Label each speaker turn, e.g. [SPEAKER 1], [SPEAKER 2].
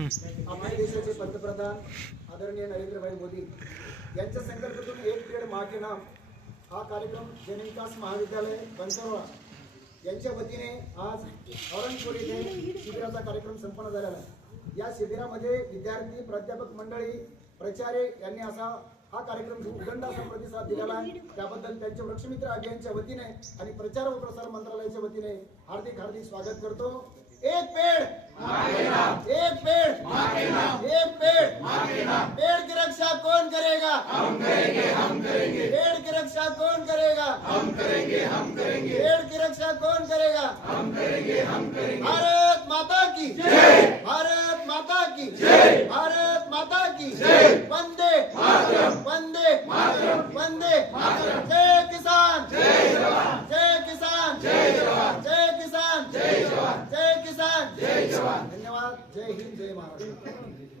[SPEAKER 1] आम्ही देशाचे पंतप्रधान आदरणीय नरेंद्रभाई मोदी यांच्या संकल्पातून एक पेड माँ के नाम हा कार्यक्रम जनविकास महाविद्यालय बनसरोळा यांच्या वतीने आज औरंगपूर येथे शिबिराचा कार्यक्रम संपन्न झालेला आहे. या शिबिरामध्ये विद्यार्थी प्राध्यापक मंडळी प्रचारे यांनी असा हा कार्यक्रम उदंड असा प्रतिसाद दिलेला आहे. त्याबद्दल त्यांच्या वृक्षमित्र अभियानच्या वतीने आणि प्रचार व प्रसार मंत्रालयाच्या वतीने हार्दिक हार्दिक स्वागत करतो. एक पेड़ एक पेड़ एक पेड़ पेड़ की रक्षा कौन करेगा हम करेंगे हम करेंगे। पेड़ की रक्षा कौन करेगा? हम करेंगे हम करेंगे। पेड़ की रक्षा कौन करेगा? हम करेंगे हम करेंगे। भारत माता की। जय। भारत माता की। जय। भारत माता की। जय। वंदे। मातरम। वंदे। मातरम। वंदे। मातरम। जय किसान। जय जवान। जय किसान। जय जवान। जय किसान। जय जवान। जय किसान। जय जवान। धन्यवाद। जय हिंद जय महाराष्ट्र।